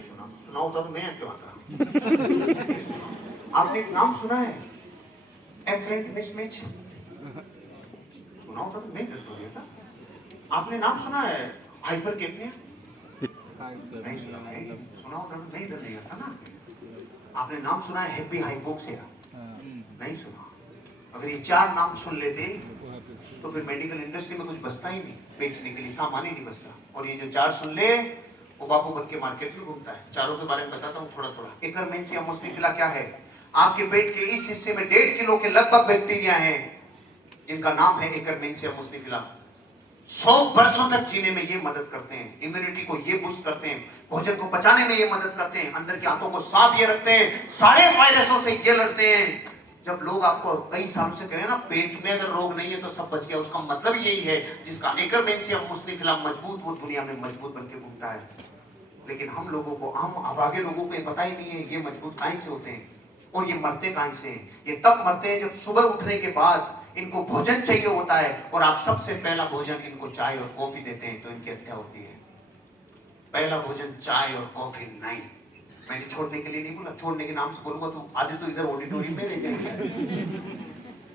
नहीं सुना, सुना होता तो मैं क्यों आता। आपने एक नाम सुना है एफरेंट मिसमैच, सुना होता तो मैं गलत हो गया था। आपने नाम सुना है हाइपर केपनिया, नहीं सुना, नहीं सुना होता तो मैं इधर नहीं आता ना। आपने नाम सुना है हेपी हाइपोक्सिया, नहीं सुना। अगर ये 4 नाम सुन लेते तो फिर मेडिकल इंडस्ट्री में कुछ बचता ही नहीं, बेचने के लिए सामान ही नहीं बचता। और ये जो 4 सुन ले वो बापू बन के मार्केट में घूमता है। चारों के बारे में बताता हूँ थोड़ा थोड़ा। एकरमेंसिया मुस्निफिला क्या है? आपके पेट के इस हिस्से में 1.5 किलो के लगभग बैक्टीरिया हैं जिनका नाम है एकरमेंसिया मुस्निफिला। 100 वर्षों तक जीने में ये मदद करते हैं, इम्यूनिटी को ये बूस्ट करते हैं, भोजन को पचाने में ये मदद करते हैं, अंदर के आंतों को साफ ये रखते हैं, सारे वायरसों से ये लड़ते हैं। जब लोग आपको कई सालों से कह रहे हैं ना पेट में अगर रोग नहीं है तो सब बच गया, उसका मतलब यही है जिसका एकरमेंसिया मुस्निफिला मजबूत, वो दुनिया में मजबूत बनके घूमता है। लेकिन हम लोगों को, हम अभागे लोगों को ये पता ही नहीं है ये मजबूत कहां से होते हैं और ये मरते कहां से हैं। ये तब मरते हैं जब सुबह उठने के बाद इनको भोजन चाहिए होता है और आप सबसे पहला भोजन इनको चाय और कॉफी देते हैं तो इनकी हत्या होती है। पहला भोजन चाय और कॉफी नहीं। मैंने छोड़ने के लिए नहीं बोला, छोड़ने के नाम से बोलूंगा तो आधे तो इधर ऑडिटोरियम में रह जाएंगे।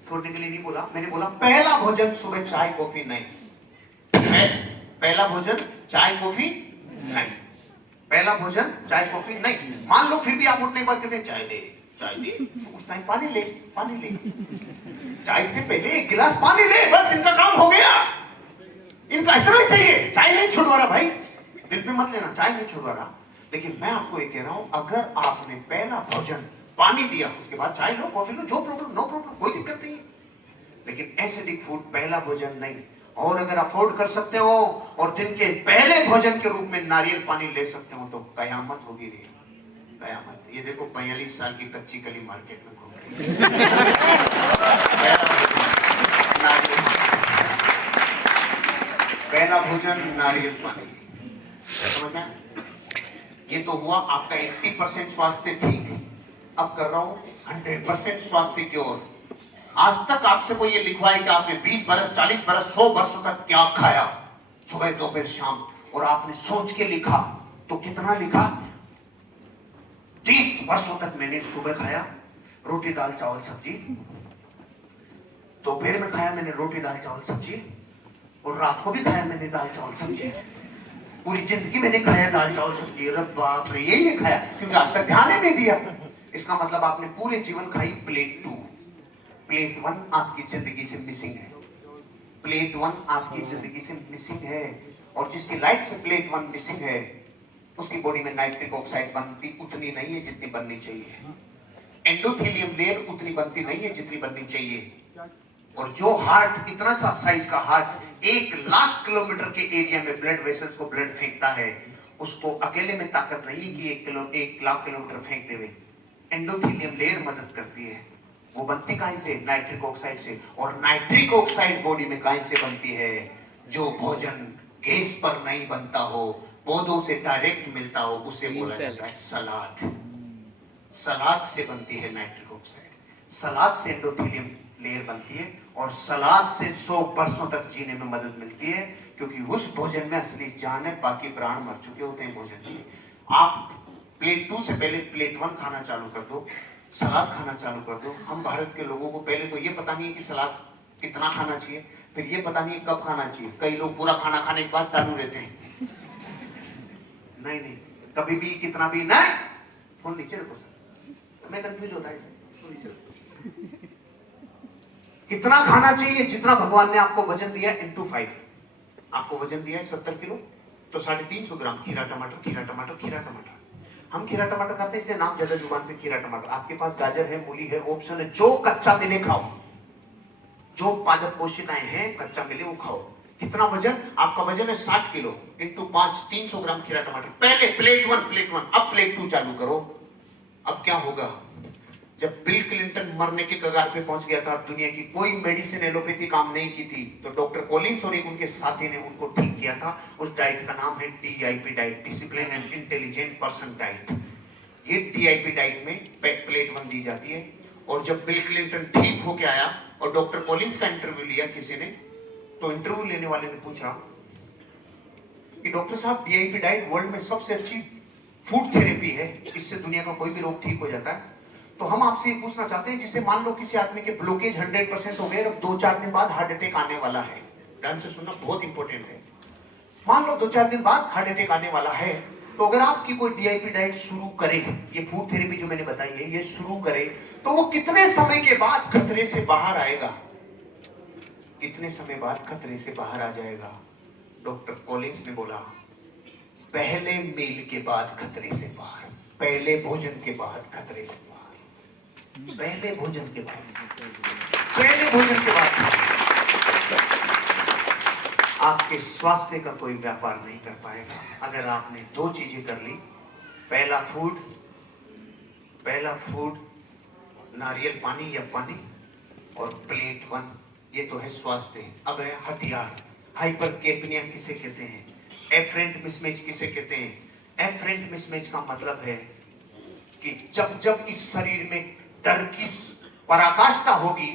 छोड़ने के लिए नहीं बोला, मैंने बोला पहला भोजन सुबह चाय कॉफी नहीं। पहला भोजन चाय कॉफी नहीं, पहला भोजन चाय कॉफी नहीं। मान लो फिर भी आप उठने के बाद कहते हैं चाय दे, चाय दे, तो उस टाइम पानी ले, पानी ले। चाय से पहले 1 गिलास पानी ले, बस इनका काम हो गया। इनका इतना ही चाहिए, चाय नहीं छुड़वा रहा भाई, दिल पे मत लेना, चाय नहीं छुड़वा रहा। लेकिन मैं आपको ये कह रहा हूं अगर आपने पहला भोजन पानी दिया उसके बाद चाय लो, कॉफी लो, जो प्रॉब्लम, नो प्रॉब्लम, कोई दिक्कत नहीं है। लेकिन एसिडिक फूड पहला भोजन नहीं। और अगर अफोर्ड कर सकते हो और दिन के पहले भोजन के रूप में नारियल पानी ले सकते हो तो कयामत होगी रे, कयामत। ये देखो 45 साल की कच्ची कली मार्केट में घूम रही पहला भोजन नारियल पानी, समझ? ये तो हुआ आपका 80% स्वास्थ्य ठीक। अब कर रहा हूं 100% स्वास्थ्य की ओर। आज तक आपसे कोई ये लिखवाए कि आपने 20 बरस, 40 बरस, 100 वर्षों तक क्या खाया सुबह दोपहर शाम, और आपने सोच के लिखा तो कितना लिखा? 30 वर्षों तक मैंने सुबह खाया रोटी दाल चावल सब्जी, दोपहर में खाया मैंने रोटी दाल चावल सब्जी, और रात को भी खाया मैंने दाल चावल सब्जी। पूरी जिंदगी मैंने खाया दाल चावल सब्जी। अरे बाप रे, यही नहीं खाया क्योंकि आज तक ध्यान ही नहीं दिया। इसका मतलब आपने पूरे जीवन खाई प्लेट 2। प्लेट 1 आपकी जिंदगी से मिसिंग है, प्लेट 1 आपकी जिंदगी से मिसिंग है। और जिसकी लाइफ से प्लेट 1 मिसिंग है उसकी बॉडी में नाइट्रिक ऑक्साइड बनती उतनी नहीं है जितनी बननी चाहिए, एंडोथेलियम लेयर उतनी बनती नहीं है जितनी बननी चाहिए। और जो हार्ट, इतना सा साइज का हार्ट 1 लाख किलोमीटर के एरिया में ब्लड वेसल्स को ब्लड फेंकता है, उसको अकेले में ताकत नहीं कि 1 लाख किलोमीटर फेंकते हुए। एंडोथेलियम लेयर मदद करती है। वो बनती कहां से? नाइट्रिक ऑक्साइड से। और नाइट्रिक ऑक्साइड बॉडी में कहां से बनती है? जो भोजन गैस पर नहीं बनता हो, पौधों से डायरेक्ट मिलता हो, उसे बोला जाता है सलाद। सलाद से बनती है नाइट्रिक ऑक्साइड, सलाद से एंडोथेलियम लेयर बनती है, और सलाद से 100 वर्षों तक जीने में मदद मिलती है क्योंकि उस भोजन में असली जान है, बाकी प्राण मर चुके होते हैं भोजन में। आप प्लेट 2 से पहले प्लेट 1 खाना चालू कर दो, सलाद खाना चालू कर दो। हम भारत के लोगों को पहले तो ये पता नहीं है कि सलाद कितना खाना चाहिए, फिर ये पता नहीं कब खाना चाहिए। कई लोग पूरा खाना खाने के बाद चालू रहते हैं। नहीं नहीं, कभी भी कितना भी नहीं। फोन नीचे रखो सर, मैं कंफ्यूज होता है इसको नीचे रखो। कितना खाना चाहिए? जितना भगवान ने आपको वजन दिया इंटू 5। आपको वजन दिया है 70 किलो तो 350 ग्राम खीरा टमाटर, खीरा टमाटर, खीरा टमाटर। हम खीरा टमाटर खाते हैं इसलिए नाम ज्यादा जुबान पे खीरा टमाटर। आपके पास गाजर है, मूली है, ऑप्शन है, जो कच्चा मिले खाओ, जो पादप कोशिकाएं हैं कच्चा मिले वो खाओ। कितना वजन? आपका वजन है 60 किलो इंटू 5, 300 ग्राम खीरा टमाटर। पहले प्लेट 1, अब प्लेट 2 चालू करो। अब क्या होगा? जब बिल क्लिंटन मरने के कगार पे पहुंच गया था, दुनिया की कोई मेडिसिन एलोपैथी काम नहीं की थी, तो डॉक्टर कॉलिंस और एक उनके साथी ने उनको ठीक किया था। उस डाइट का नाम है DIP diet, discipline and intelligent person diet. ये DIP डाइट में प्लेट 1 दी जाती है। और जब बिल क्लिंटन ठीक होके आया और डॉक्टर कॉलिंस का इंटरव्यू लिया किसी ने, तो इंटरव्यू लेने वाले ने पूछा कि डॉक्टर साहब DIP डाइट वर्ल्ड में सबसे अच्छी फूड थेरेपी है, इससे दुनिया का कोई भी रोग ठीक हो जाता है। तो हम आपसे ये पूछना चाहते हैं, जिससे मान लो किसी आदमी के ब्लॉकेज 100% हो गए और 2-4 दिन बाद हार्ट अटैक आने वाला है। ध्यान से सुनना, बहुत इंपॉर्टेंट है। मान लो 2-4 दिन बाद हार्ट अटैक आने वाला है, तो अगर आपकी कोई डीआईपी डाइट शुरू करे, ये फूड थेरेपी जो मैंने बताई है ये शुरू करे, तो वो कितने समय के बाद खतरे से बाहर आएगा? कितने समय बाद खतरे से बाहर आ जाएगा? डॉक्टर कॉलिंस ने बोला, पहले मील के बाद खतरे से बाहर, पहले भोजन के बाद खतरे से बाहर, पहले भोजन के बाद, पहले भोजन के बाद। आपके स्वास्थ्य का कोई व्यापार नहीं कर पाएगा अगर आपने 2 चीजें कर ली। पहला फूड नारियल पानी या पानी, और प्लेट 1, ये तो है स्वास्थ्य। अब है हथियार। हाइपरकेपनिया किसे कहते हैं? एफरेंट मिसमैच किसे कहते हैं? एफरेंट मिसमैच का मतलब है कि जब जब इस शरीर में डर की पराकाष्ठा होगी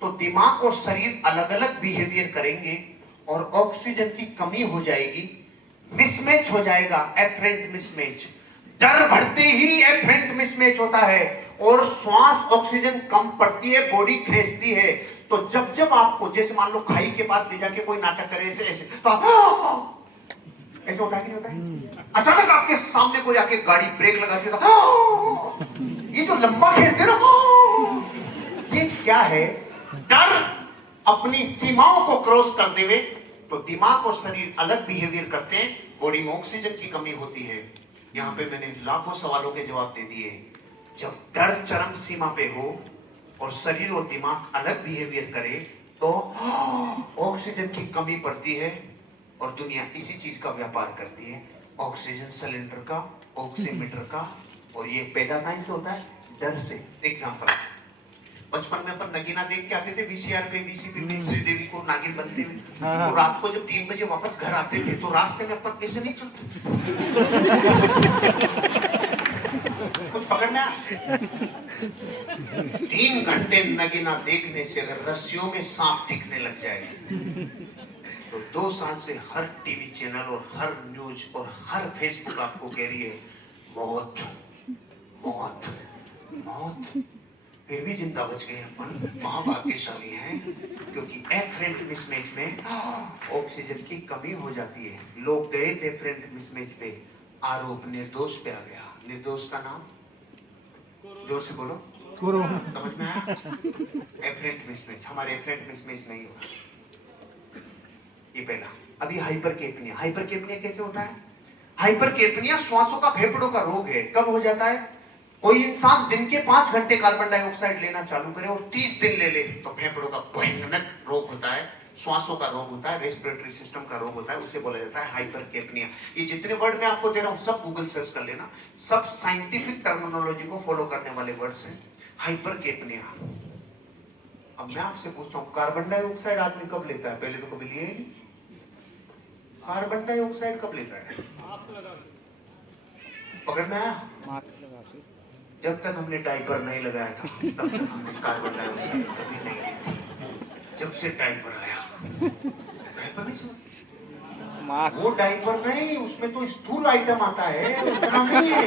तो दिमाग और शरीर अलग अलग बिहेवियर करेंगे और ऑक्सीजन की कमी हो जाएगी, मिसमैच हो जाएगा। एफरेंट मिसमैच, डर बढ़ते ही एफरेंट मिसमैच होता है और श्वास ऑक्सीजन कम पड़ती है, बॉडी खींचती है। तो जब जब आपको, जैसे मान लो खाई के पास ले जाके कोई नाटक करे ऐसे ऐसे, तो ऐसे होता है कि नहीं होता है? अचानक आपके सामने कोई आके गाड़ी ब्रेक लगाती है तो ये जो लंबा खेलते ना, ये क्या है? डर अपनी सीमाओं को क्रॉस कर देवे तो दिमाग और शरीर अलग बिहेवियर करते हैं, बॉडी में ऑक्सीजन की कमी होती है। यहां पे मैंने लाखों सवालों के जवाब दे दिए। जब डर चरम सीमा पे हो और शरीर और दिमाग अलग बिहेवियर करे तो ऑक्सीजन की कमी पड़ती है और दुनिया इसी चीज का व्यापार करती है, ऑक्सीजन सिलेंडर का, ऑक्सीमीटर का। और ये पैदा कहां से होता है? डर से। एग्जांपल, बचपन में अपन नगीना देख के आते थे वीसीआर पे, वीसीपी पे, श्रीदेवी को नागिन बनते हुए। तो रात को जब 3 बजे वापस घर आते थे तो रास्ते में अपन ऐसे नहीं चलते, कुछ पकड़ना। 3 घंटे नगीना देखने से अगर रस्सियों में सांप दिखने लग जाए तो 2 साल से हर टीवी चैनल और हर न्यूज और हर फेसबुक आपको कह रही है मौत मौत मौत। फिर भी जिंदा बच गए अपन, महाभाग्यशाली हैं, क्योंकि एफरेंट मिसमैच में ऑक्सीजन की कमी हो जाती है। लोग गए थे एफरेंट मिसमैच पे, आरोप निर्दोष पे आ गया। निर्दोष का नाम जोर से बोलो, समझ में आया? एफरेंट मिसमैच, हमारे एफरेंट मिसमैच नहीं हुआ। ये पहला। अभी हाइपरकेपनिया। हाइपरकेपनिया कैसे होता है? हाइपरकेपनिया श्वासों का, फेफड़ों का रोग है। कब हो जाता है? कोई इंसान दिन के 5 घंटे कार्बन डाइऑक्साइड लेना चालू करे और 30 दिन ले ले तो फेफड़ों का भयानक रोग होता है, श्वासों का रोग होता है, रेस्पिरेटरी सिस्टम का रोग होता है, उसे बोला जाता है हाइपरकेपनिया। ये जितने वर्ड मैं आपको दे रहा हूं सब गूगल सर्च कर लेना, सब साइंटिफिक टर्मिनोलॉजी को फॉलो करने वाले वर्ड्स हैं। हाइपरकेपनिया। अब मैं आपसे पूछता हूं, कार्बन डाइऑक्साइड आदमी कब लेता है? पहले तो कभी लिया ही नहीं। कार्बन डाइऑक्साइड कब लेता है? पकड़ में आया? जब तक हमने डायपर नहीं लगाया था तब तक हमने कार्बन डाइऑक्साइड कभी नहीं ली थी। जब से डायपर आया, डायपर नहीं सुना? वो डायपर नहीं, उसमें तो स्थूल आइटम आता है, उतना नहीं है।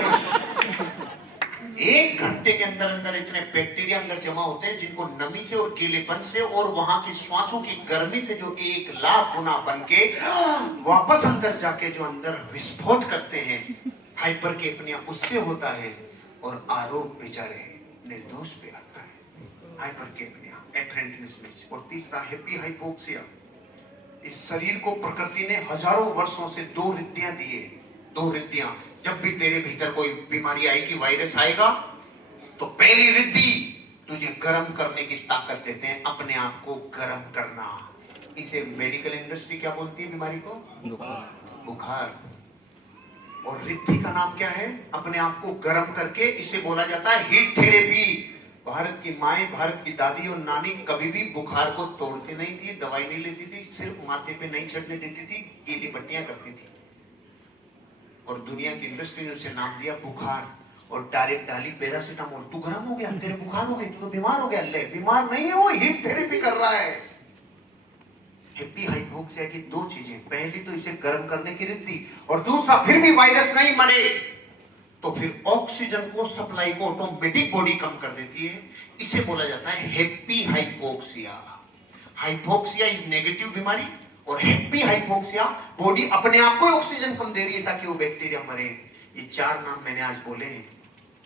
1 घंटे के अंदर अंदर इतने बैक्टीरिया अंदर जमा होते हैं जिनको नमी से और गीलेपन से और वहां की श्वासों की गर्मी से जो 1 लाख गुना बन के वापस अंदर जाके जो अंदर विस्फोट करते हैं, हाइपरकेपनिया उससे होता है। और आरोप बेचारे निर्दोष पे आता है। हाइपरकेपनिया, एफरेंट मिसमैच। और तीसरा हेपी हाइपोक्सिया। इस शरीर को प्रकृति ने हजारों वर्षों से 2 रिद्दियां दिए। 2 रिद्दियां, जब भी तेरे भीतर कोई बीमारी आएगी, वायरस आएगा, तो पहली रिद्धि तुझे गर्म करने की ताकत देते हैं, अपने आप को गर्म करना। इसे मेडिकल इंडस्ट्री क्या बोलती है बीमारी को? बुखार। और रिद्धि का नाम क्या है? अपने आप को गर्म करके, इसे बोला जाता है हीट थेरेपी। भारत की माएं, भारत की दादी और नानी कभी भी बुखार को तोड़ती नहीं थी, दवाई नहीं लेती थी, सिर्फ माथे पे नहीं चढ़ने देती थी, गीली पट्टियां करती थी। और दुनिया की इंडस्ट्री ने उसे नाम दिया बुखार और डायरेक्ट डाली पैरासीटामोल। तू गर्म हो गया, तेरे बुखार हो गई, तू तो बीमार हो गया। ले, बीमार नहीं है वो, हीट थेरेपी कर रहा है। हेपी हाइपोक्सिया की 2 चीजें, पहली तो इसे गर्म करने की रिद्धि और दूसरा फिर भी वायरस नहीं मरे तो फिर ऑक्सीजन को सप्लाई को ऑटोमेटिक बॉडी कम कर देती है। इसे बोला जाता है happy hypoxia. Hypoxia is negative बीमारी और हैप्पी हाइपोक्सिया बॉडी अपने आप को ऑक्सीजन कम दे रही है ताकि वो बैक्टीरिया मरे। ये 4 नाम मैंने आज बोले हैं,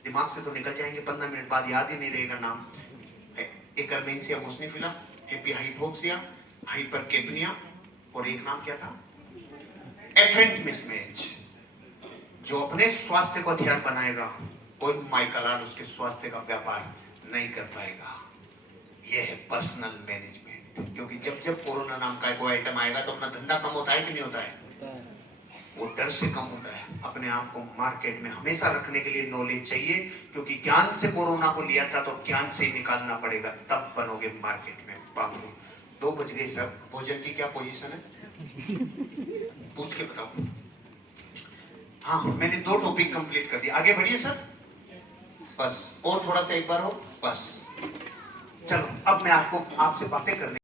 दिमाग से तो निकल जाएंगे, 15 मिनट बाद याद ही नहीं रहेगा नाम। एकरमेंसिया मुस्निफिला, हैप्पी हाइपोक्सिया, हाइपरकेपनिया, और एक नाम क्या था, एफेंट मिसमैच। जो अपने स्वास्थ्य को हथियार बनाएगा कोई माइकलाल उसके स्वास्थ्य का व्यापार नहीं कर पाएगा। यह है पर्सनल मैनेजमेंट। क्योंकि जब जब कोरोना नाम का कोई आइटम आएगा तो अपना धंधा कम होता है कि नहीं होता है? वो डर से कम होता है। अपने आप को मार्केट में हमेशा रखने के लिए नॉलेज चाहिए, क्योंकि ज्ञान से कोरोना को लिया था तो ज्ञान से ही निकालना पड़ेगा, तब बनोगे मार्केट में बाबू। 2 बज गए सर, भोजन की क्या पोजीशन है पूछ के बताओ। हाँ, मैंने 2 टॉपिक कंप्लीट कर दिया, आगे बढ़िए सर। बस और थोड़ा सा एक बार हो बस। चलो अब मैं आपको आपसे बातें करने